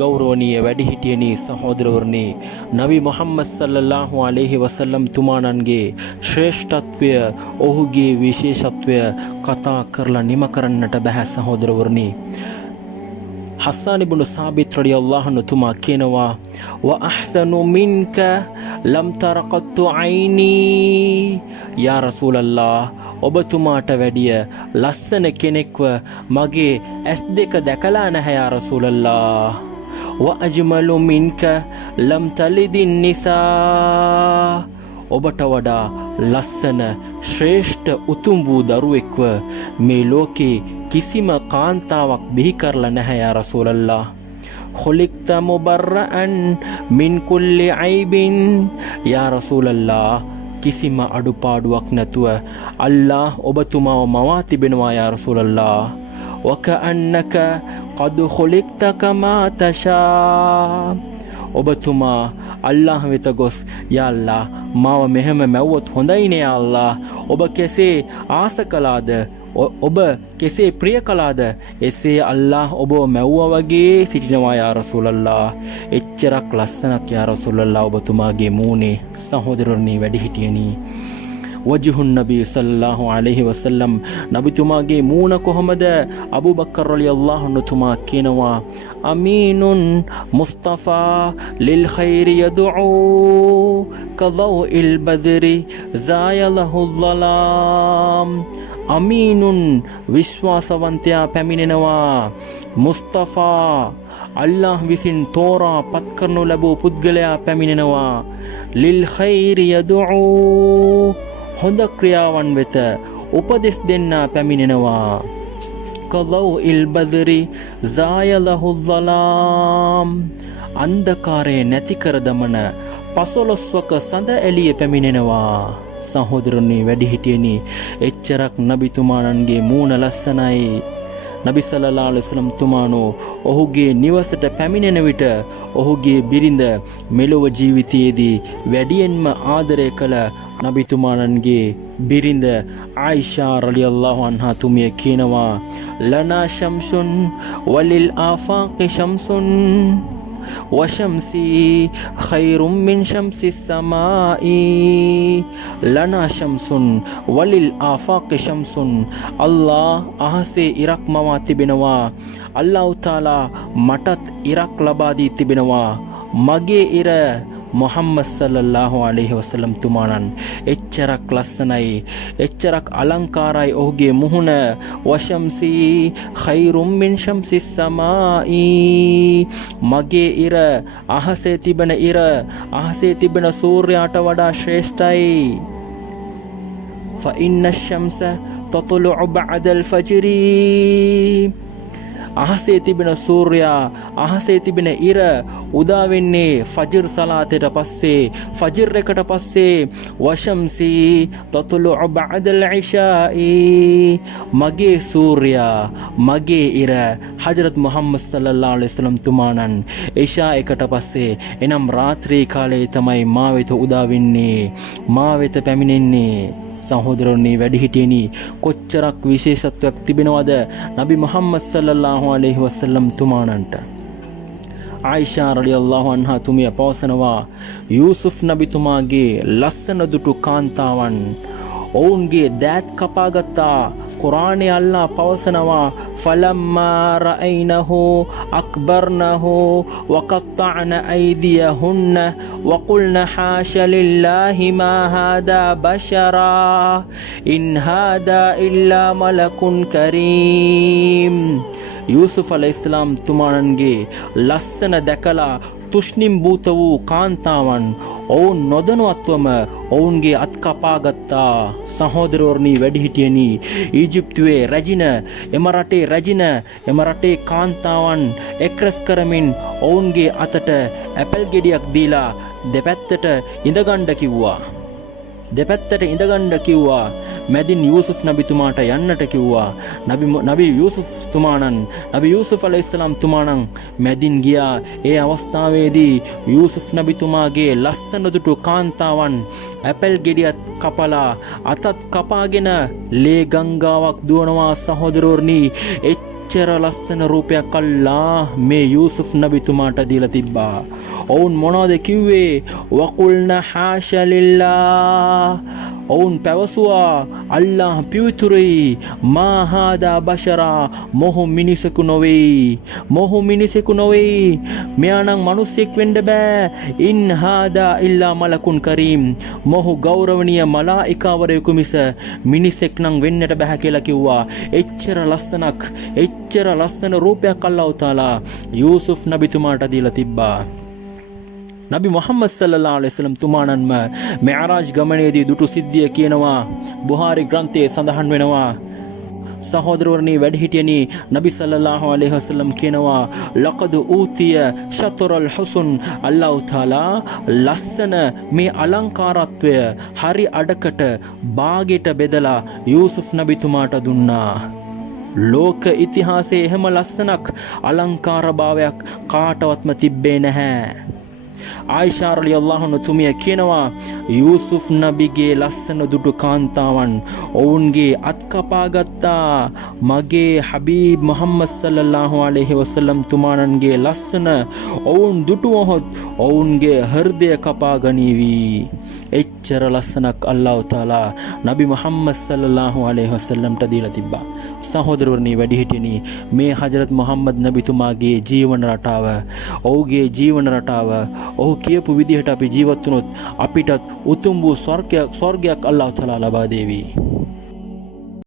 ගෞරවනීය වැඩිහිටියනි සහෝදරවරුනි නබි මුහම්මද් සල්ලල්ලාහු අලයිහි වසල්ලම් තුමාණන්ගේ ශ්‍රේෂ්ඨත්වය ඔහුගේ විශේෂත්වය කතා කරලා නිම කරන්නට බෑ සහෝදරවරුනි. හස්සාන් ඉබ්නු සාබිත් රලියල්ලාහු අන්හු තුමා කියනවා ව අහ්සනු මින්ක ලම් තරකත්තු අයිනි යා රසූලල්ලාහ් ඔබතුමාට වැඩිය ලස්සන කෙනෙක්ව මගේ ඇස් දෙක දැකලා නැහැ යා රසූලල්ලාහ්. ව අජ්මලු මින්ක ලම් තලිදින් නිසා ඔබට වඩා ලස්සන ශ්‍රේෂ්ඨ උතුම් වූ දරුවෙක්ව මේ ලෝකේ කිසිම කාන්තාවක් බිහි කරලා නැහැ යා රසූලල්ලාහ්. خُلِقْتَ مُبَرَّأً مِنْ كُلِّ عَيْبٍ යා රසූලල්ලාහ් කිසිම අඩුපාඩුවක් නැතුව අල්ලාහ් ඔබතුමාව මවා තිබෙනවා යා රසූලල්ලාහ්. وَكَأَنَّكَ قَدْ خُلِقْتَ كَمَا تَشَاءُ ඔබතුමා අල්ලාහ් වෙත ගොස් යා අල්ලාහ් මාව මෙහෙම මැව්වොත් හොඳයිනේ යා අල්ලාහ් ඔබ කෙසේ ආස කළාද ඔබ කෙසේ ප්‍රිය කළාද එසේ අල්ලාහ් ඔබව මැව්වා වගේ සිටිනවා යා රසූලල්ලාහ්. එච්චරක් ලස්සනක් යා රසූලල්ලාහ් ඔබතුමාගේ මූණේ සහෝදරවරුනි වැඩිහිටියනි. වජහුන් නබී සල්ලල්ලාහු අලයිහි වසල්ලම් නබිතුමාගේ මූණ කොහොමද? අබූ බකර් රලියල්ලාහු අන්හු තුමා කියනවා අමීනුන් මුස්තෆා ලිල් ඛෛරි යදුඋ කදෞഇල් බද්රි සායලහු ظලාම්. අමීනුන් විශ්වාසවන්තයා පැමිණෙනවා. මුස්තෆා අල්ලාහ් විසින් තෝරා පත් කරනු ලැබූ පුද්ගලයා පැමිණෙනවා. ලිල් ඛෛරි යදුඋ හොඳ ක්‍රියාවන් වෙත උපදෙස් දෙන්නා පැමිණෙනවා. කදෞඉල් බද්රි සායලහු ظලාම් අන්ධකාරය නැති කර දමන පසළොස්වක සඳ එළිය පැමිණෙනවා. සහෝදරනි වැඩිහිටියනි එච්චරක් නබිතුමාණන්ගේ මූණ ලස්සනයි. නබි සල්ලල්ලාහු අලයිහි වසල්ලම් තුමාණෝ ඔහුගේ නිවසට පැමිණෙන විට ඔහුගේ බිරිඳ මෙලොව ජීවිතයේදී වැඩියෙන්ම ආදරය කළ නබිතුමාණන්ගේ බිරිඳ ආයිෂා රලියල්ලාහු අන්හා තුමිය කියනවා ලනා ශම්සුන් වලිල් ආෆාකි ශම්සුන් වශම්සි ඛෛරුම් මින් ශම්සි සමායි. ලනා ශම්සුන් වලිල් ආෆාකි ශම්සුන් අල්ලාහ් අහසේ ඉරක් මවා තිබෙනවා. අල්ලාහ් තාලා මටත් ඉරක් ලබා දී තිබෙනවා. මගේ ඉර මුහම්මද් සල්ලල්ලාහු අලයිහි වසල්ලම් තුමාණන් එච්චරක් ලස්සනයි එච්චරක් අලංකාරයි ඔහුගේ මුහුණ. වශම්සි ඛෛරුම් මින් ශම්සි සමායි මගේ ඉර අහසේ තිබෙන ඉර අහසේ තිබෙන සූර්යාට වඩා ශ්‍රේෂ්ඨයි. فإن الشمس تطلع بعد الفجر අහසේ තිබෙන සූර්යා අහසේ තිබෙන ඉර උදා වෙන්නේ ෆජර් සලාතේට පස්සේ ෆජර් එකට පස්සේ. වශම්සි තතුලු බඅදල් ඉෂායි මගේ සූර්යා මගේ ඉර හජරත් මුහම්මද් සල්ලල්ලාහු අලයිහි වසල්ලම් තුමාණන් ඉෂා එකට පස්සේ එනම් රාත්‍රී කාලයේ තමයි මා වෙත උදා වෙන්නේ මා වෙත පැමිණෙන්නේ. සහෝදරවරුනි වැඩිහිටියනි කොච්චරක් විශේෂත්වයක් තිබෙනවද නබි මුහම්මද් සල්ලල්ලාහු අලයිහි වසල්ලම් තුමාණන්ට. ආයිෂා රලියල්ලාහු අන්හා තුමිය පවසනවා යූසුෆ් නබිතුමාගේ ලස්සන දුටු කාන්තාවන් ඔවුන්ගේ දෑත් කපාගත්තා. කුරානයේ අල්ලාහ් පවසනවා ෆලම්මා රඅයිනහු අක්බර්නහු වකත්තඅන අයිදියහුන්න වකුල්න හාෂ ලිල්ලාහි මා හාදා බෂරා ඉන් හාදා ඉල්ලා මලකුන් කරීම්. යූසුෆ් අලයිහිස්සලාම් තුමාණන්ගේ ලස්සන දැකලා තුෂ්ණිම් භූත වූ කාන්තාවන් ඔවුන් නොදනුවත්වම ඔවුන්ගේ අත් කපාගත්තා. සහෝදරවරුනි වැඩිහිටියනි ඊජිප්තුවේ රැජින එම රටේ රැජින එම රටේ කාන්තාවන් එක්රස් කරමින් ඔවුන්ගේ අතට ඇපල් ගෙඩියක් දීලා දෙපැත්තට ඉඳගන්න කිව්වා. දෙපැත්තට ඉඳගන්න කිව්වා. මැදින් යූසුෆ් නබිතුමාට යන්නට කිව්වා. නබි යූසුෆ් තුමාණන් නබි යූසුෆ් අලයිහිස්සලාම් තුමාණන් මැදින් ගියා. ඒ අවස්ථාවේදී යූසුෆ් නබිතුමාගේ ලස්සන දුටු කාන්තාවන් ඇපල් ගෙඩියත් කපලා අතත් කපාගෙන ලේ ගංගාවක් දුවනවා. සහෝදරවරුනි එච්චර ලස්සන රූපයක් අල්ලා මේ යූසුෆ් නබිතුමාට දීලා තිබ්බා. ඔවුන් මොනවද කිව්වේ? වකුල්න හාෂලිල්ලා. ඔවුන් පැවසුවා අල්ලාහ් පිවිතුරුයි, මා හාදා බෂරා, මොහු මිනිසෙකු නොවේයි, මොහු මිනිසෙකු නොවේයි, මෙයා නම් මිනිසෙක් වෙන්න බෑ. ඉන් හාදා ඉල්ලා මලකුන් කරීම්, මොහු ගෞරවනීය මලායිකාවරයෙකු මිස මිනිසෙක් නම් වෙන්නට බෑ කියලා කිව්වා. එච්චර ලස්සන රූපයක් අල්ලාහ් තාලා යූසුෆ් නබිතුමාට දීලා තිබ්බා. නබි මුහම්මද් සල්ලල්ලාහු අලයිහි වසල්ලම් තුමාණන්ම මිඅරාජ් ගමනේදී දුටු සිද්ධිය කියනවා. බුහාරි ග්‍රන්ථයේ සඳහන් වෙනවා. සහෝදරවරණි වැඩිහිටියනි, නබි සල්ලල්ලාහු අලයිහි වසල්ලම් කියනවා ලකද් ඌතිය ෂතරල් හුස්න්, අල්ලාහ් තාලා ලස්සන මේ අලංකාරත්වය හරි අඩකට භාගයට බෙදලා යූසුෆ් නබිතුමාට දුන්නා. ලෝක ඉතිහාසයේ එහෙම ලස්සනක් අලංකාරභාවයක් කාටවත්ම තිබ්බේ නැහැ. ආයිෂා රලියල්ලාහු අන්හා තුමිය කියනවා යූසුෆ් නබිගේ ලස්සන දුටු කාන්තාවන් ඔවුන්ගේ අත් කපා ගත්තා. මගේ හබීබ් මුහම්මද් සල්ලල්ලාහු අලයිහි වසල්ලම් තුමාණන්ගේ ලස්සන ඔවුන් දුටුවහොත් ඔවුන්ගේ හෘදය කපා ගනීවි. එච්චර ලස්සනක් අල්ලාහ් තාලා නබි මුහම්මද් සල්ලල්ලාහු අලයිහි වසල්ලම්ට දීලා තිබ්බා. සහෝදරවරුනි වැඩිහිටියනි, මේ හජරත් මුහම්මද් නබිතුමාගේ ජීවන රටාව, ඔහුගේ ජීවන රටාව, ඔහු කියපු විදිහට අපි ජීවත් වුණොත් අපිටත් උතුම් වූ ස්වර්ගයක් අල්ලාහ් තාලා ලබා දෙවි.